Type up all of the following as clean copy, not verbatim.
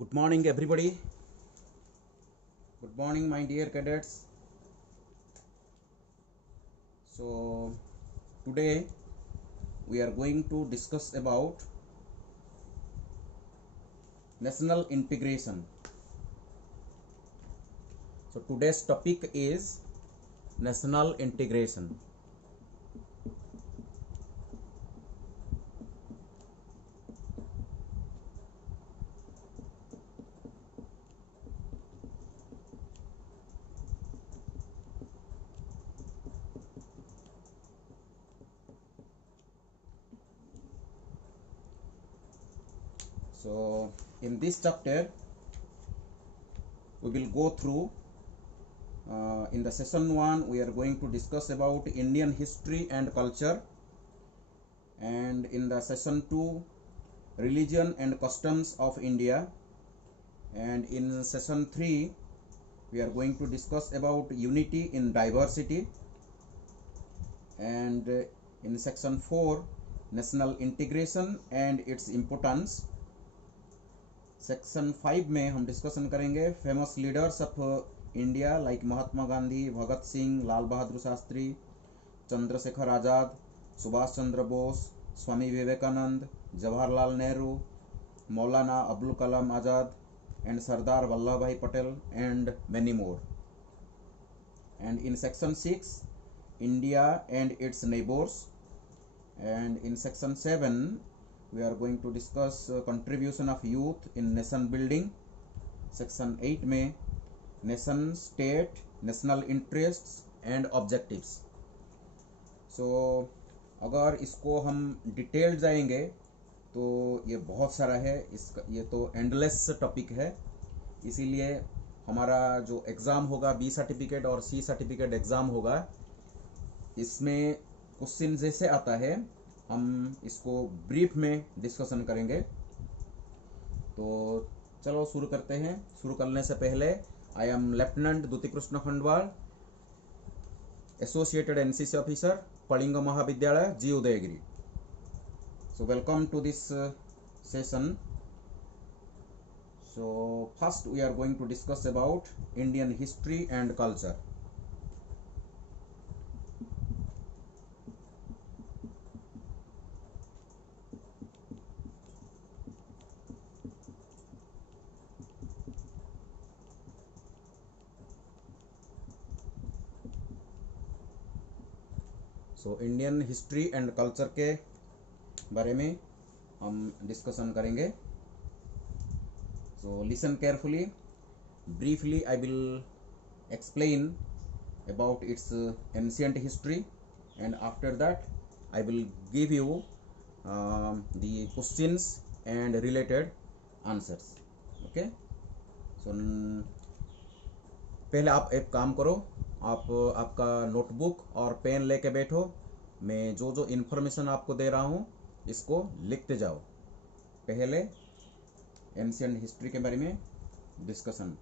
Good morning, everybody. Good morning, my dear cadets. So, today we are going to discuss about national integration. So, today's topic is national integration. So, in this chapter, we will go through. In the session 1, we are going to discuss about Indian history and culture, and in the session 2, religion and customs of India, and in session 3, we are going to discuss about unity in diversity, and in section 4, national integration and its importance. Section 5 में हम discussion करेंगे famous leaders of India like Mahatma Gandhi, Bhagat Singh, Lal Bahadur Shastri, Chandrashekhar Azad, Subhash Chandra Bose, Swami Vivekananda, Jawaharlal Nehru, Maulana Abul Kalam Azad, and Sardar Vallabhbhai Patel, and many more. And in section 6, India and its neighbors, and in section 7, we are going to discuss contribution of youth in nation building. Section 8 में nation state, national interests and objectives. So अगर इसको हम detail जाएंगे तो ये बहुत सारा है, इसका ये तो एंडलेस टॉपिक है. इसीलिए हमारा जो एग्ज़ाम होगा बी सर्टिफिकेट और सी सर्टिफिकेट एग्ज़ाम होगा, इसमें क्वेश्चन जैसे आता है हम इसको ब्रीफ में डिस्कशन करेंगे. तो चलो शुरू करते हैं. शुरू करने से पहले I am lieutenant Dyuti Krishna Khandwal, associated NCC officer, Kalinga Mahavidyalaya, G Udayagiri. So welcome to this session. So first we are going to discuss about Indian history and culture. So Indian history and culture के बारे में हम डिस्कशन करेंगे. So listen carefully. Briefly I will explain about its ancient history, and after that I will give you the questions and related answers. Okay. So पहले आप एक काम करो, आप आपका नोटबुक और पेन लेके बैठो. मैं जो जो इन्फॉर्मेशन आपको दे रहा हूँ इसको लिखते जाओ. पहले एंशिएंट हिस्ट्री के बारे में discussion.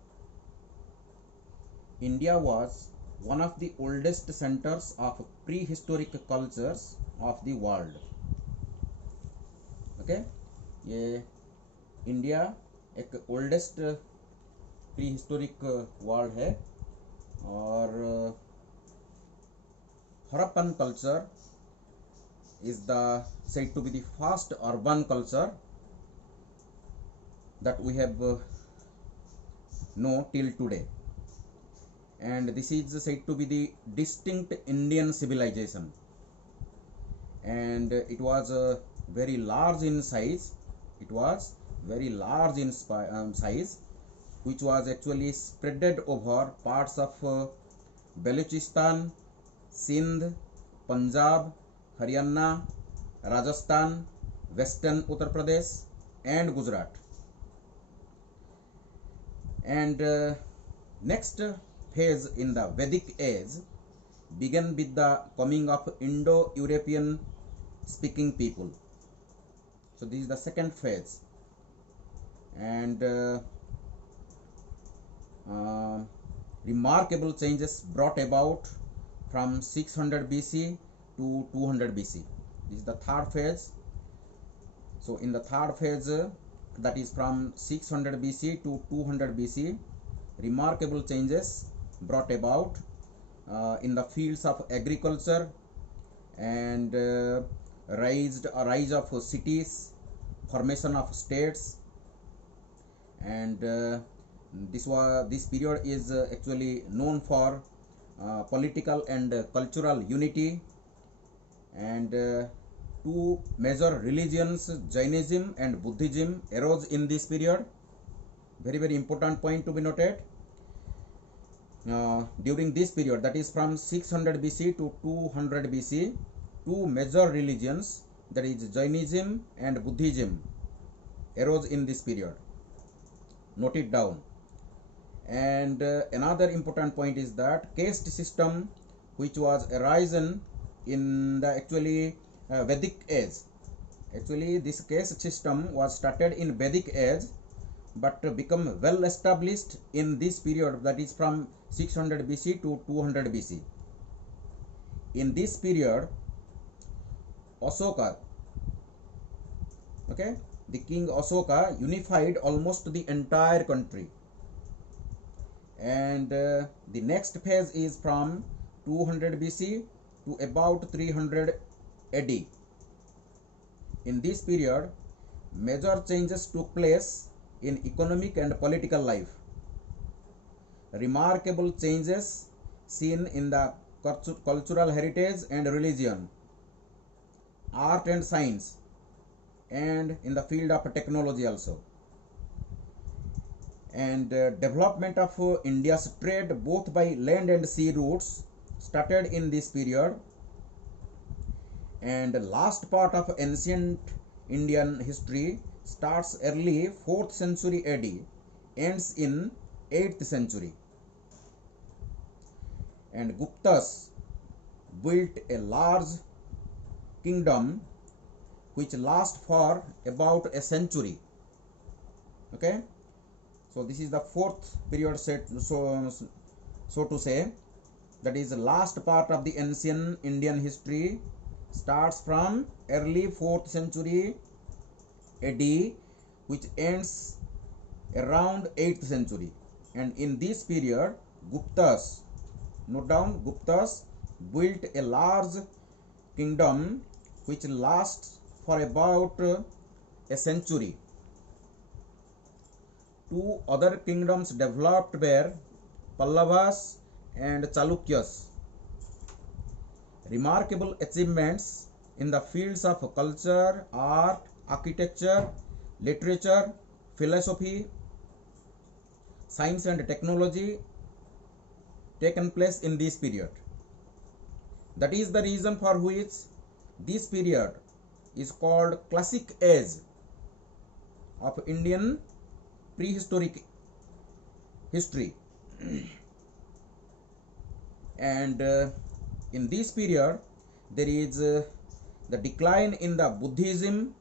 India was one of the oldest centres of pre historic cultures of the world. Okay, ये इंडिया एक ओल्डेस्ट प्री हिस्टोरिक वर्ल्ड है. और Harappan culture is said to be the first urban culture that we have know till today, and this is said to be the distinct Indian civilization, and it was very large in size. It was very large in size, which was actually spreaded over parts of Balochistan, Sindh, Punjab, Haryana, Rajasthan, Western Uttar Pradesh and Gujarat. And next phase in the Vedic age began with the coming of Indo-European speaking people. So this is the second phase, and remarkable changes brought about from 600 BC to 200 BC. This is the third phase. So in the third phase, that is from 600 BC to 200 BC, remarkable changes brought about in the fields of agriculture and rise of cities, formation of states, and this period is actually known for political and cultural unity, and two major religions, Jainism and Buddhism, arose in this period. Very important point to be noted. During this period, that is from 600 BC to 200 BC, two major religions, that is Jainism and Buddhism, arose in this period. Note it down. And another important point is that caste system, which was arisen in the actually Vedic age. Actually, this caste system was started in Vedic age, but become well established in this period, that is from 600 BC to 200 BC. In this period, Ashoka, okay, the king Ashoka unified almost the entire country. And the next phase is from 200 BC to about 300 AD. In this period, major changes took place in economic and political life. Remarkable changes seen in the cultural heritage and religion, art and science, and in the field of technology also. And development of India's trade both by land and sea routes started in this period. And the last part of ancient Indian history starts early 4th century AD, ends in 8th century. And Guptas built a large kingdom which lasts for about a century. Okay, so this is the fourth period set, so to say, that is the last part of the ancient Indian history, starts from early 4th century AD, which ends around 8th century. And in this period, Guptas, note down, Guptas built a large kingdom which lasts for about a century. Two other kingdoms developed were Pallavas and Chalukyas. Remarkable achievements in the fields of culture, art, architecture, literature, philosophy, science and technology taken place in this period. That is the reason for which this period is called classic age of Indian prehistoric history. And in this period there is the decline in the Buddhism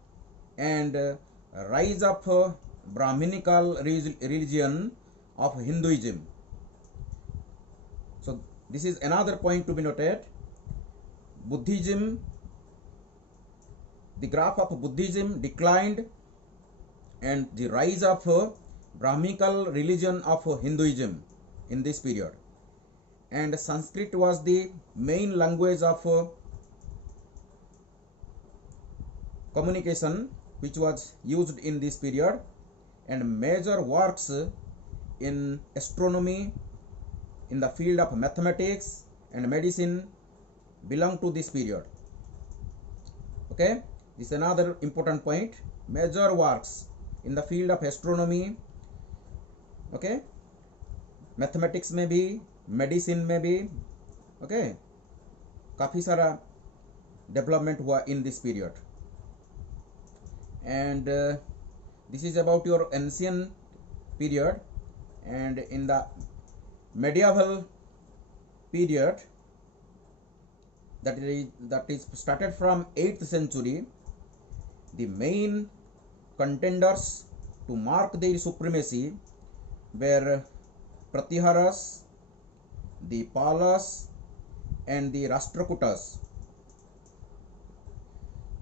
and rise of Brahminical religion of Hinduism. So this is another point to be noted. Buddhism, the graph of Buddhism declined, and the rise of Brahminical religion of Hinduism in this period. And Sanskrit was the main language of communication which was used in this period, and major works in astronomy, in the field of mathematics and medicine belong to this period. Okay, this is another important point. Major works in the field of astronomy, okay, mathematics में भी, medicine में भी, okay, काफी सारा development हुआ in this period. And this is about your ancient period. And in the medieval period, that is started from 8th century, the main contenders to mark their supremacy were Pratiharas, the Palas, and the Rashtrakutas.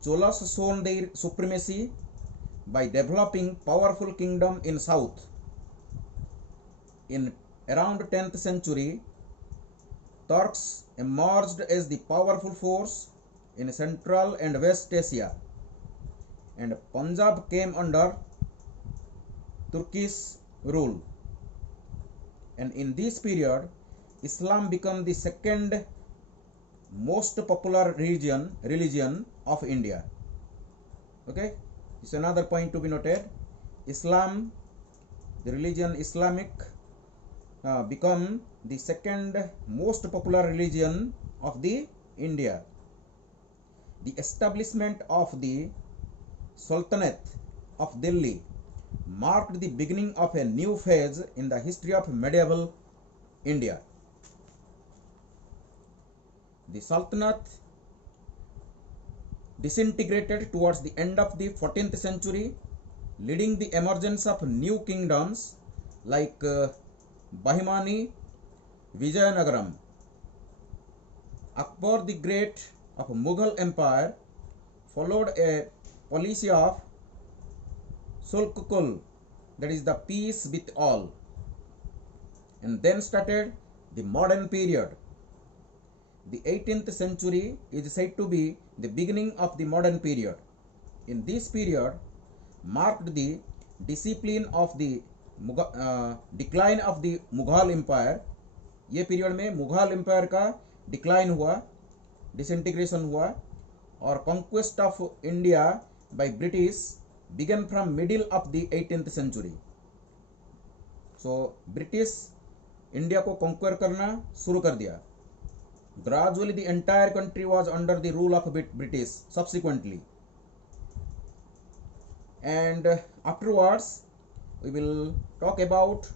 Cholas shown their supremacy by developing powerful kingdom in south. In around 10th century, Turks emerged as the powerful force in Central and West Asia, and Punjab came under Turkish rule. And in this period, Islam became the second most popular religion of India. Okay, it's another point to be noted. Islam, the religion Islamic, become the second most popular religion of the India. The establishment of the Sultanate of Delhi marked the beginning of a new phase in the history of medieval India. The Sultanate disintegrated towards the end of the 14th century, leading the emergence of new kingdoms like Bahmani, Vijayanagaram. Akbar the Great of Mughal Empire followed a policy of Sulkul, that is the peace with all, and then started the modern period. The 18th century is said to be the beginning of the modern period. In this period marked the discipline of the decline of the Mughal Empire. ये period में Mughal empire का decline हुआ, disintegration हुआ, और conquest of India by British began from middle of the 18th century. So British India को कॉन्क्वेर करना शुरू कर दिया. Gradually the entire country was under the rule of British subsequently, and afterwards we will talk about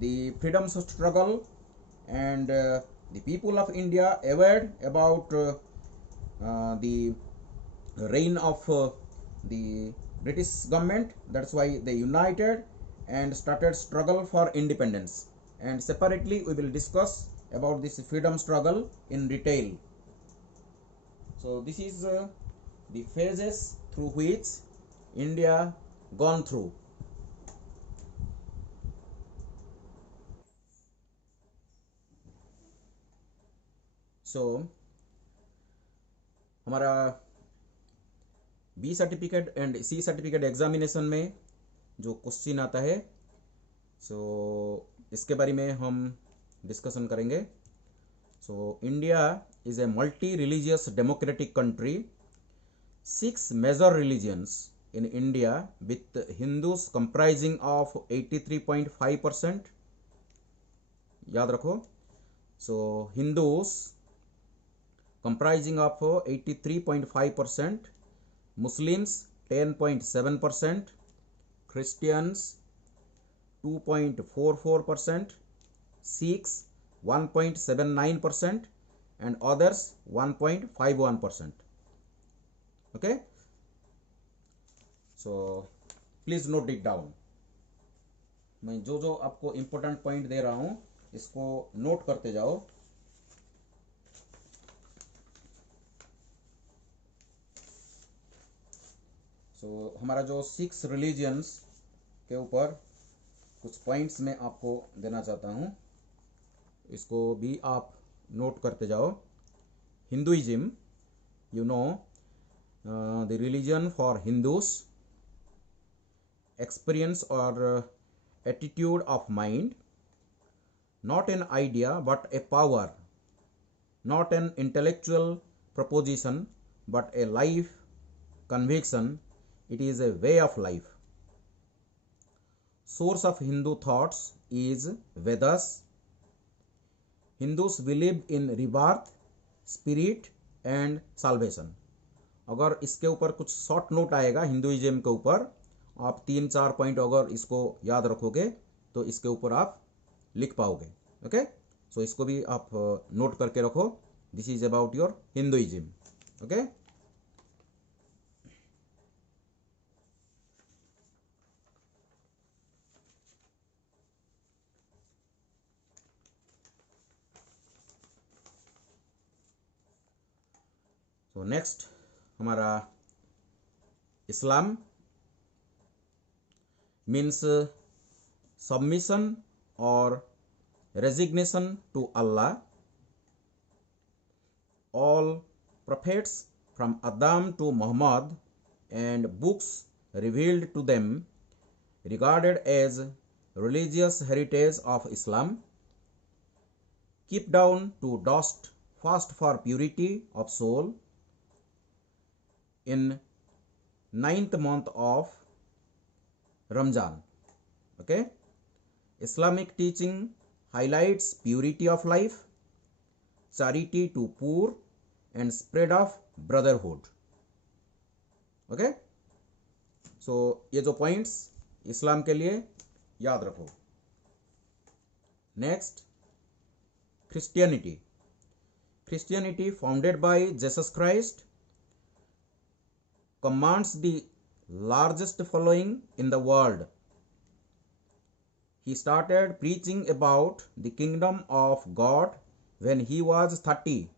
the freedom struggle and the people of India aware about the reign of the British government. That's why they united and started struggle for independence, and separately we will discuss about this freedom struggle in detail. So this is the phases through which India gone through. So हमारा B certificate and C certificate examination में जो question आता है, सो इसके बारे में हम discussion करेंगे. So India is a multi religious democratic country. 6 major religions in India with Hindus comprising of 83.5%. याद रखो. So Hindus comprising of 83.5%, Muslims 10.7%, Christians 2.44%, Sikhs 1.79%, and others 1.51%. Okay, so please note it down. मैं जो जो आपको इम्पोर्टेंट पॉइंट दे रहा हूं इसको note करते जाओ. तो हमारा जो 6 रिलीजियंस के ऊपर कुछ पॉइंट्स मैं आपको देना चाहता हूँ, इसको भी आप नोट करते जाओ. Hinduism, you know, the religion for Hindus, experience और attitude of mind, not an idea but a power, not an intellectual proposition but a life conviction. It is a way of life. Source of Hindu thoughts is Vedas. Hindus believe in rebirth, spirit and salvation. अगर इसके ऊपर कुछ short note आएगा Hinduism के ऊपर, आप 3-4 point अगर इसको याद रखोगे तो इसके ऊपर आप लिख पाओगे. ओके, सो इसको भी आप नोट करके रखो. This is about your Hinduism. Okay, तो नेक्स्ट हमारा इस्लाम. means submission or resignation to Allah. All prophets from Adam to Muhammad and books revealed to them regarded as religious heritage of Islam. Keep down to dust, fast for purity of soul in 9th month of Ramzan. Okay, Islamic teaching highlights purity of life, charity to poor and spread of brotherhood. Okay, so ये जो points इस्लाम के लिए याद रखो. Next, Christianity founded by Jesus Christ commands the largest following in the world. He started preaching about the kingdom of God when he was 30.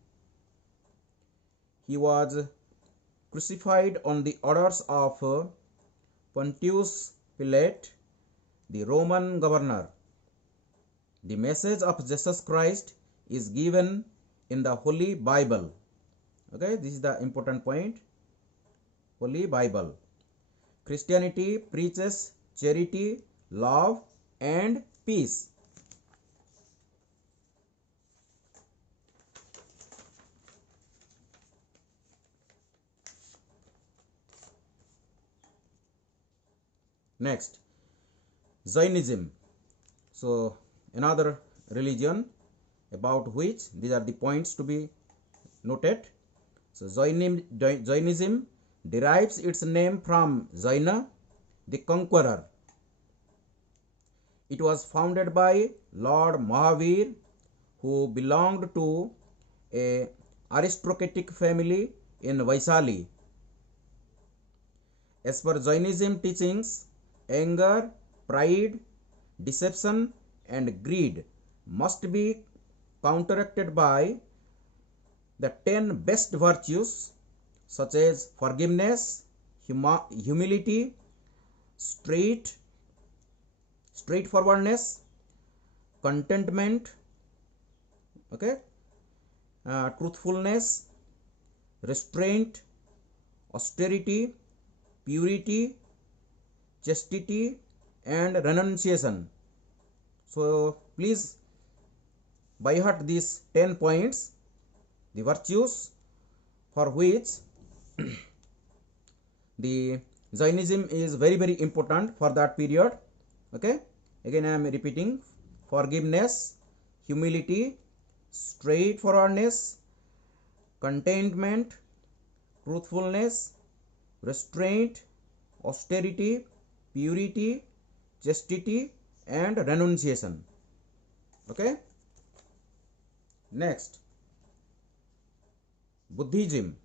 He was crucified on the orders of Pontius Pilate, the Roman governor. The message of Jesus Christ is given in the Holy Bible. Okay, this is the important point. Holy Bible. Christianity preaches charity, love, and peace. Next, Zionism. So another religion about which these are the points to be noted. So Zionism derives its name from Zaina, the conqueror. It was founded by Lord Mahavir, who belonged to a aristocratic family in Vaishali. As per Zionism teachings, anger, pride, deception, and greed must be counteracted by the 10 best virtues such as forgiveness, humility, straightforwardness, contentment, okay, truthfulness, restraint, austerity, purity, chastity, and renunciation. So please by heart these 10 points, the virtues for which the Zionism is very important for that period. Okay, again I am repeating: forgiveness, humility, straightforwardness, contentment, truthfulness, restraint, austerity, purity, chastity, and renunciation. Okay, next, Buddhism.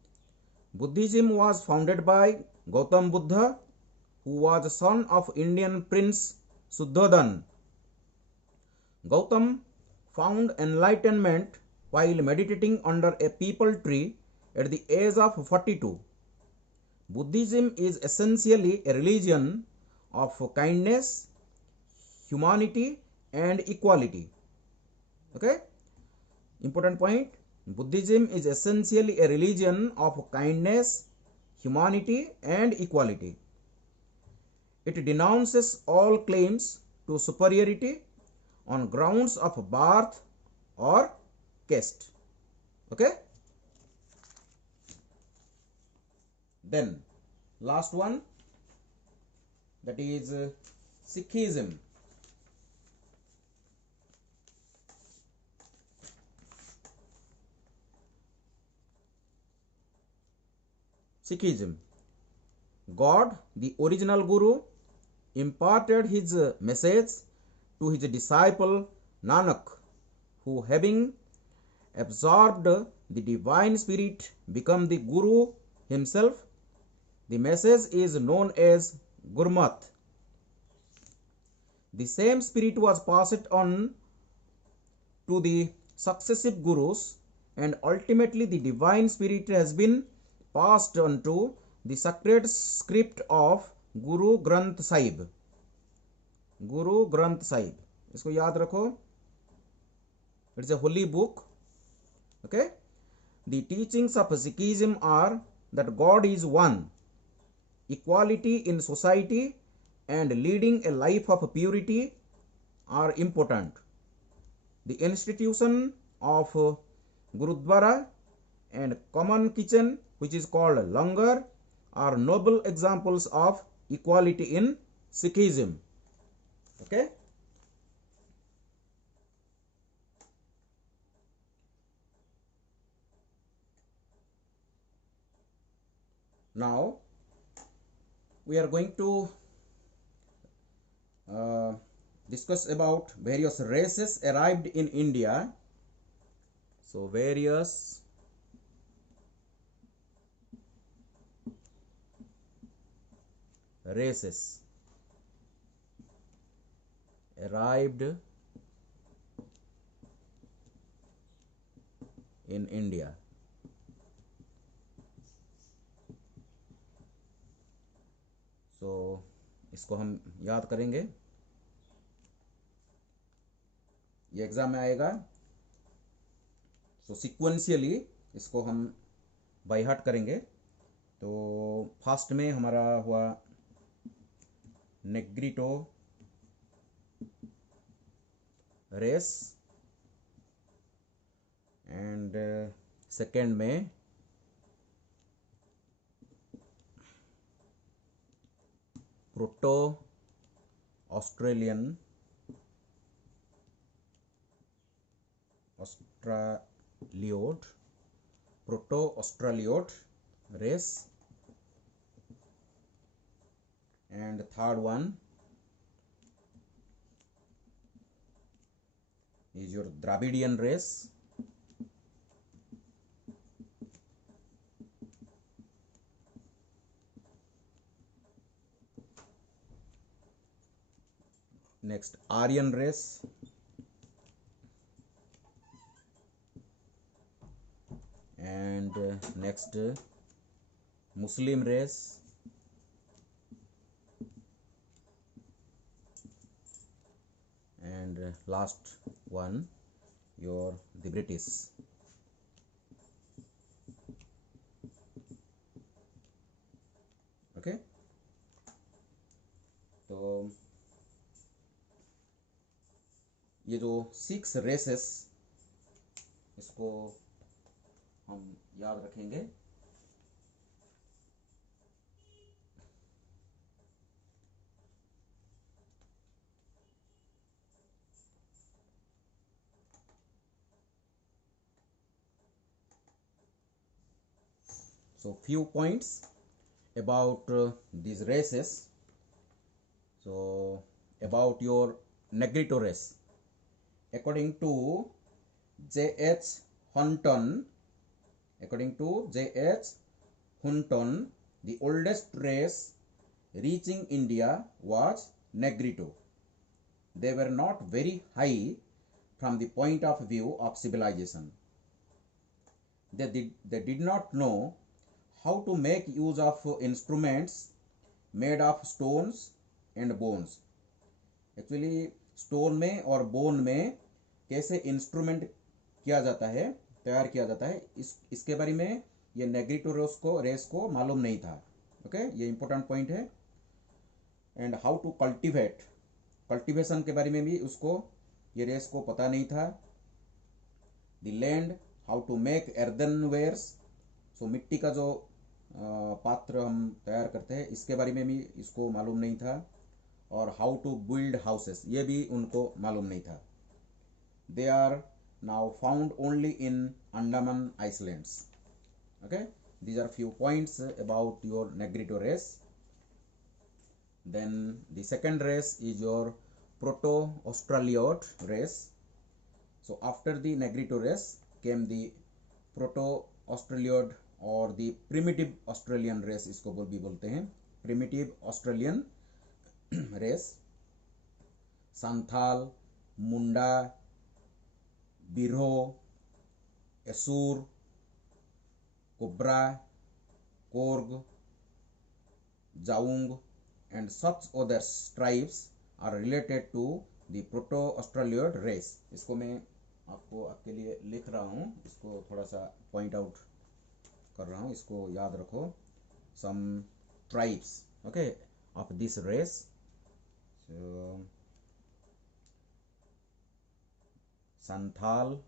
Buddhism was founded by Gautam Buddha, who was the son of Indian prince Suddhodan. Gautam found enlightenment while meditating under a peepal tree at the age of 42. Buddhism is essentially a religion of kindness, humanity, and equality. Okay, important point: Buddhism is essentially a religion of kindness, humanity, and equality. It denounces all claims to superiority on grounds of birth or caste. Okay, then last one, that is Sikhism. Sikhism. God, the original Guru, imparted his message to his disciple Nanak, who, having absorbed the divine spirit, became the Guru himself. The message is known as Gurmat. The same spirit was passed on to the successive Gurus, and ultimately the divine spirit has been passed on to the sacred script of Guru Granth Sahib. Guru Granth Sahib, इसको याद रखो, it's a holy book. Okay, the teachings of Sikhism are that God is one, equality in society and leading a life of purity are important. The institution of gurudwara and common kitchen, which is called langar, are noble examples of equality in Sikhism. Okay, now we are going to uh, discuss about various races arrived in India. So various races arrived in India. तो इसको हम याद करेंगे, ये exam में आएगा। सो sequentially इसको हम बाय हार्ट करेंगे। तो फर्स्ट में हमारा हुआ नेग्रिटो रेस, एंड सेकेंड में proto Australian Australoid proto Australoid race, and third one is your Dravidian race, next Aryan race, and next Muslim race, and last one your the British. Okay, तो ये जो 6 races, इसको हम याद रखेंगे। So few points about these races. So about your Negrito race, according to J.H. Hunton, the oldest race reaching India was Negrito. They were not very high from the point of view of civilization. They did not know how to make use of instruments made of stones and bones. Actually stone में और bone में कैसे instrument किया जाता है, तैयार किया जाता है, इसके बारे में ये नेग्रिटो रेस को मालूम नहीं था। ओके, ये इंपॉर्टेंट पॉइंट है। एंड हाउ टू कल्टिवेशन के बारे में भी उसको, ये रेस को पता नहीं था। The land, how to make earthenwares, so मिट्टी का जो पात्र हम तैयार करते हैं, इसके बारे में भी इसको मालूम नहीं था। और हाउ टू बिल्ड हाउसेस, ये भी उनको मालूम नहीं था। They are now found only in Andaman islands. Okay, these are few points about your Negrito race. Then the second race is your Proto-Australiot race. So after the Negrito race came the Proto-Australiot और the primitive Australian race, इसको भी बोलते हैं primitive Australian race. Santhal, Munda, Birhor, Asur, Korwa, Korku, Juang and such other tribes are related to the proto-australoid race. इसको मैं आपको आपके लिए लिख रहा हूँ, इसको थोड़ा सा पॉइंट आउट कर रहा हूँ, इसको याद रखो. Some tribes, okay, of this race. So Santhal,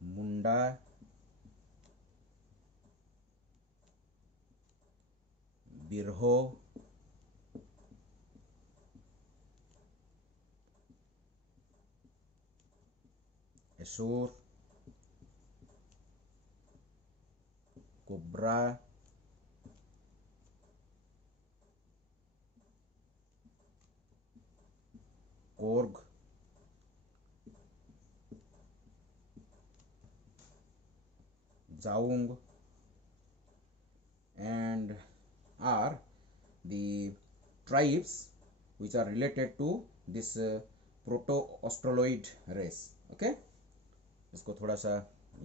Munda, Birho, Ashur, Cobra, Korg, Zaung, and are the tribes which are related to this proto-australoid race. Okay, इसको थोड़ा सा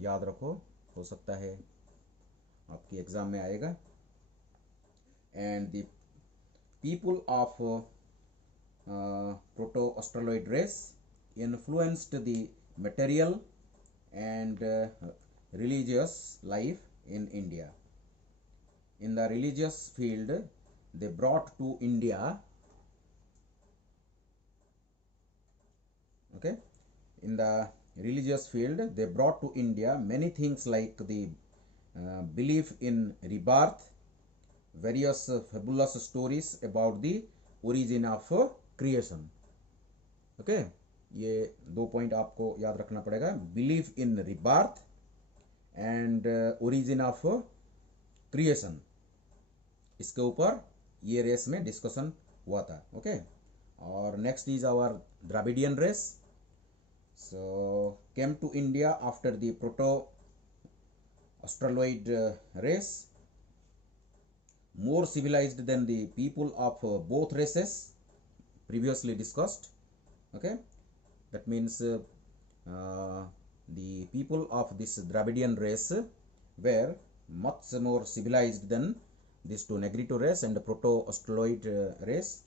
याद रखो, हो सकता है आपकी एग्जाम में आएगा. And the people of proto-australoid race influenced the material and religious life in India. In the religious field, they brought to India, okay, in the religious field, they brought to India many things like the belief in rebirth, various fabulous stories about the origin of creation. Okay, ये 2 point आपको याद रखना पड़ेगा, belief in rebirth and origin of creation. इसके ऊपर ये race में discussion हुआ था. ओके, और next is our Dravidian race. So came to India after the proto Australoid race, more civilized than the people of both races previously discussed. Okay, that means the people of this Dravidian race were much more civilized than these two, Negrito race and the Proto-Australoid race.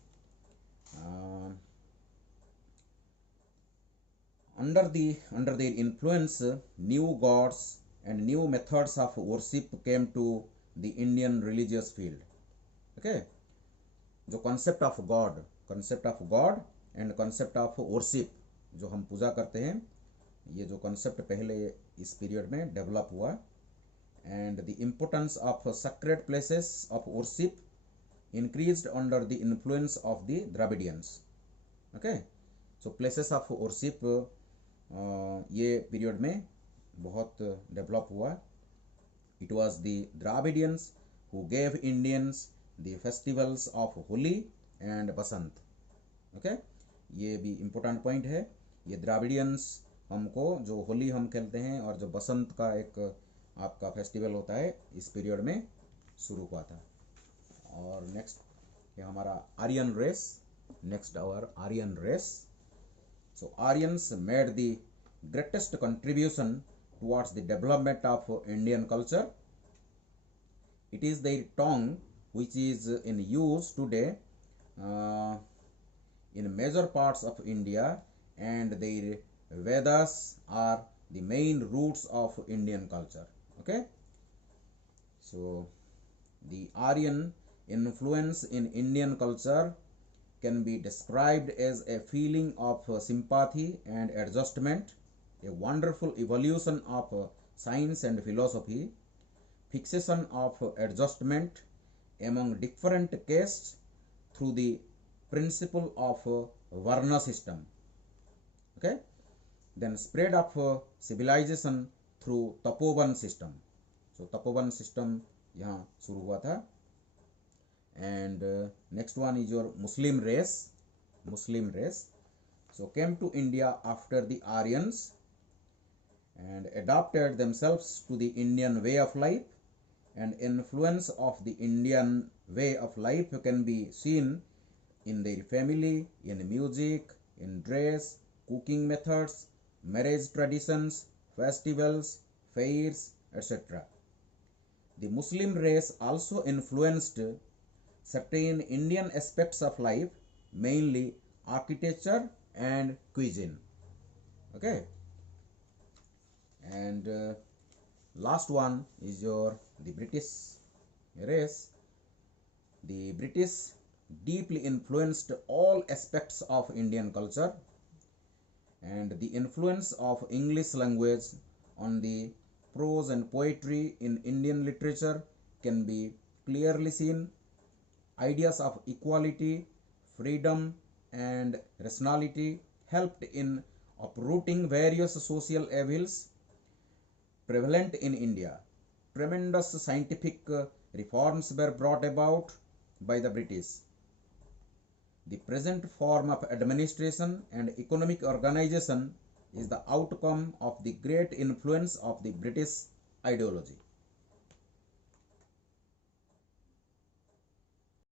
Under their influence, new gods and new methods of worship came to the Indian religious field. Okay, जो concept of God and concept of worship, जो हम पूजा करते हैं, ये जो concept पहले इस period में develop हुआ, and the importance of sacred places of worship increased under the influence of the Dravidians. Okay, so places of worship ये period में बहुत develop हुआ. It was the Dravidians who gave Indians the festivals of Holi and Basant. Okay, ये भी important point है. ये द्राविडियंस हमको, जो होली हम खेलते हैं और जो बसंत का एक आपका फेस्टिवल होता है, इस पीरियड में शुरू हुआ था. और नेक्स्ट ये हमारा Aryan race. Next our Aryan race. So Aryans made the greatest contribution towards the development of Indian culture. It is their tongue which is in use today in major parts of India, and their Vedas are the main roots of Indian culture. Okay, so the Aryan influence in Indian culture can be described as a feeling of sympathy and adjustment, a wonderful evolution of science and philosophy, fixation of adjustment among different castes through the principle of Varna system. Okay, then spread of civilization through Tapovan system. So Tapovan system यहाँ शुरू हुआ था. And next one is your Muslim race. So came to India after the Aryans and adapted themselves to the Indian way of life, and influence of the Indian way of life can be seen in their family, in music, in dress, cooking methods, marriage traditions, festivals, fairs, etc. The Muslim race also influenced certain Indian aspects of life, mainly architecture and cuisine. Okay, and last one is the British race. The British deeply influenced all aspects of Indian culture, and the influence of English language on the prose and poetry in Indian literature can be clearly seen. Ideas of equality, freedom, and rationality helped in uprooting various social evils prevalent in India. Tremendous scientific reforms were brought about by the British. The present form of administration and economic organization is the outcome of the great influence of the British ideology.